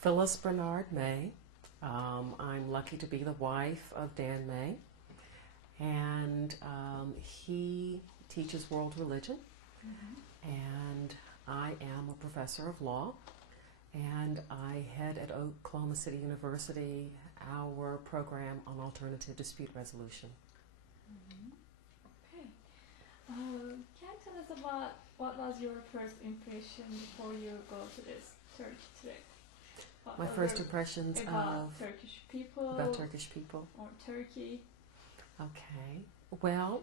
Phyllis Bernard May. I'm lucky to be the wife of Dan May, and he teaches world religion, and I am a professor of law, and I head at Oklahoma City University our program on alternative dispute resolution. Okay. Can you tell us about what was your first impression before you go to this Turkey trip? My first impressions about Turkish people. About Turkish people. Or Turkey. Okay. Well,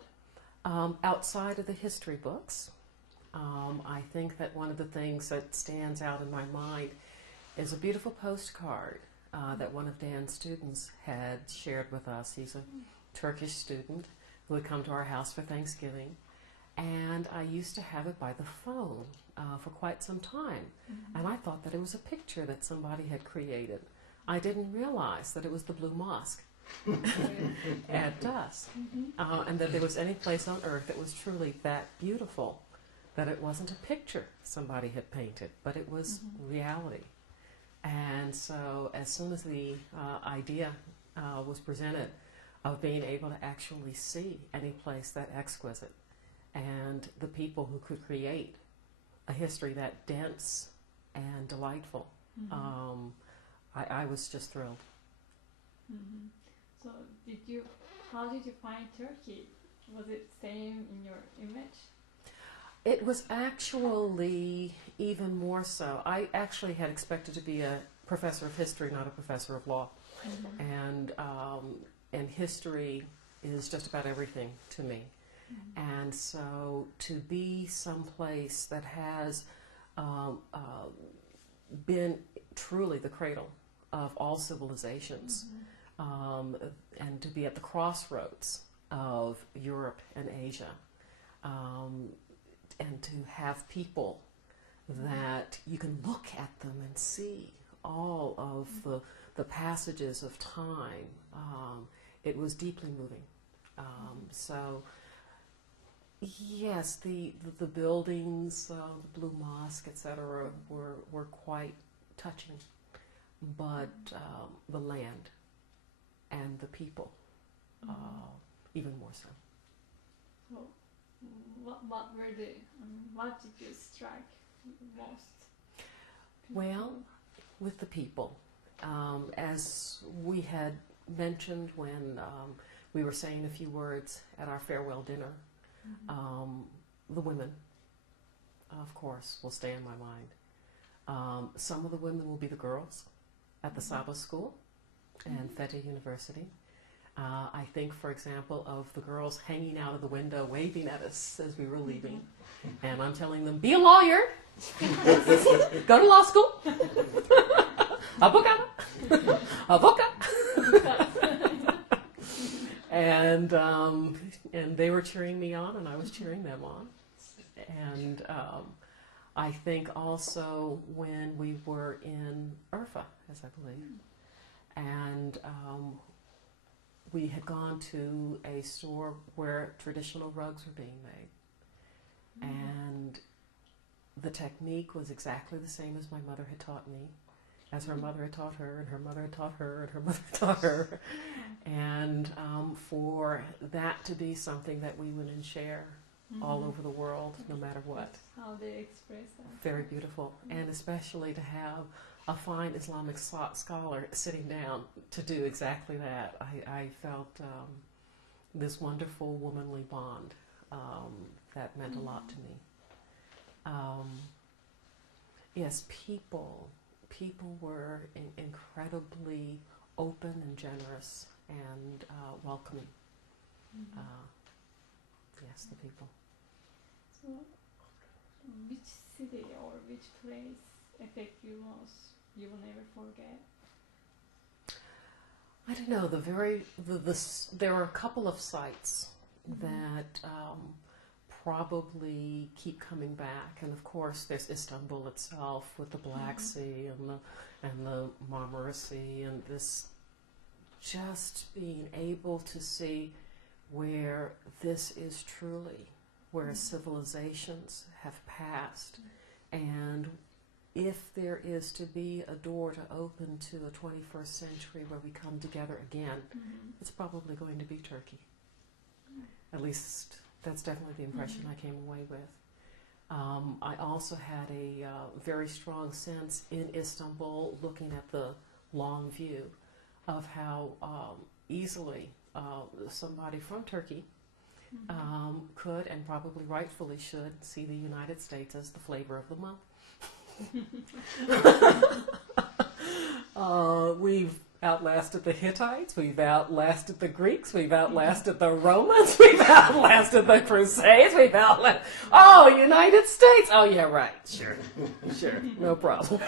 outside of the history books, I think that one of the things that stands out in my mind is a beautiful postcard that one of Dan's students had shared with us. He's a Turkish student who would come to our house for Thanksgiving, and I used to have it by the phone for quite some time, and I thought that it was a picture that somebody had created. I didn't realize that it was the Blue Mosque at dusk, and that there was any place on earth that was truly that beautiful, that it wasn't a picture somebody had painted, but it was reality. And so as soon as the idea was presented of being able to actually see any place that exquisite, and the people who could create a history that dense and delightful, I was just thrilled. So how did you find Turkey? Was it same in your image? It was actually even more so. I actually had expected to be a professor of history, not a professor of law. And history is just about everything to me. And so to be someplace that has been truly the cradle of all civilizations, and to be at the crossroads of Europe and Asia, and to have people that you can look at them and see all of the passages of time, it was deeply moving. So yes, the buildings, the Blue Mosque, etc., were quite touching, but the land and the people, even more so. So, what did you strike most? Well, with the people, as we had mentioned when we were saying a few words at our farewell dinner, the women, of course, will stay in my mind. Some of the women will be the girls at the Saba School and Fethullah University. I think, for example, of the girls hanging out of the window waving at us as we were leaving. And I'm telling them, be a lawyer, go to law school, avoka. And they were cheering me on, and I was cheering them on. And I think also when we were in Urfa, as I believe, and we had gone to a store where traditional rugs were being made. And the technique was exactly the same as my mother had taught me, as her mother had taught her, and her mother had taught her, and her mother had taught her. And for that to be something that we would share all over the world, no matter what. That's how they express that. Very beautiful. And especially to have a fine Islamic scholar sitting down to do exactly that. I felt this wonderful womanly bond that meant a lot to me. Yes, people were incredibly open and generous and welcoming. Yes, the people. So, which city or which place affect you most? You will never forget. I don't know. There are a couple of sites that probably keep coming back, and of course, there's Istanbul itself with the Black Sea and the Marmara Sea, and this just being able to see where this is truly where civilizations have passed, and if there is to be a door to open to a 21st century where we come together again, it's probably going to be Turkey. At least that's definitely the impression I came away with. I also had a very strong sense in Istanbul, looking at the long view, of how easily somebody from Turkey could, and probably rightfully should, see the United States as the flavor of the month. We've outlasted the Hittites, we've outlasted the Greeks, we've outlasted the Romans, we've outlasted the Crusades, we've outlasted... Oh, United States! Oh, yeah, right. Sure. Sure. No problem.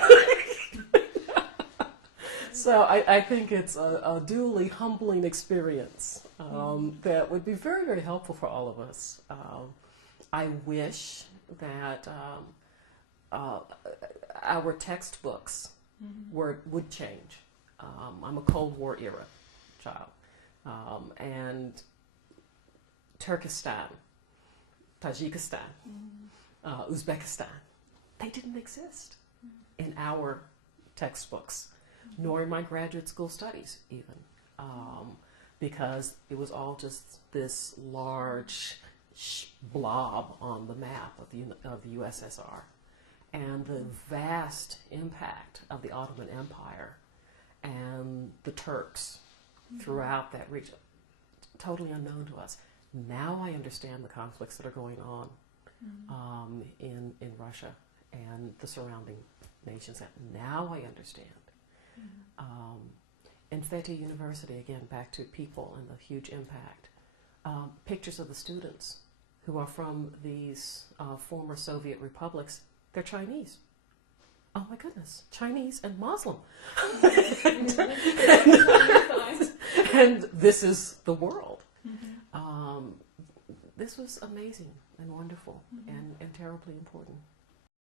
So I think it's a duly humbling experience that would be very, very helpful for all of us. I wish that our textbooks would change. I'm a Cold War era child. And Turkestan, Tajikistan, Uzbekistan, they didn't exist in our textbooks, nor in my graduate school studies even, because it was all just this large blob on the map of the USSR. And the vast impact of the Ottoman Empire and the Turks throughout that region, totally unknown to us. Now I understand the conflicts that are going on in Russia and the surrounding nations. Now I understand. In Fethi University, again, back to people and the huge impact, pictures of the students who are from these former Soviet republics, they're Chinese. Oh my goodness, Chinese and Muslim. And this is the world. This was amazing and wonderful and terribly important.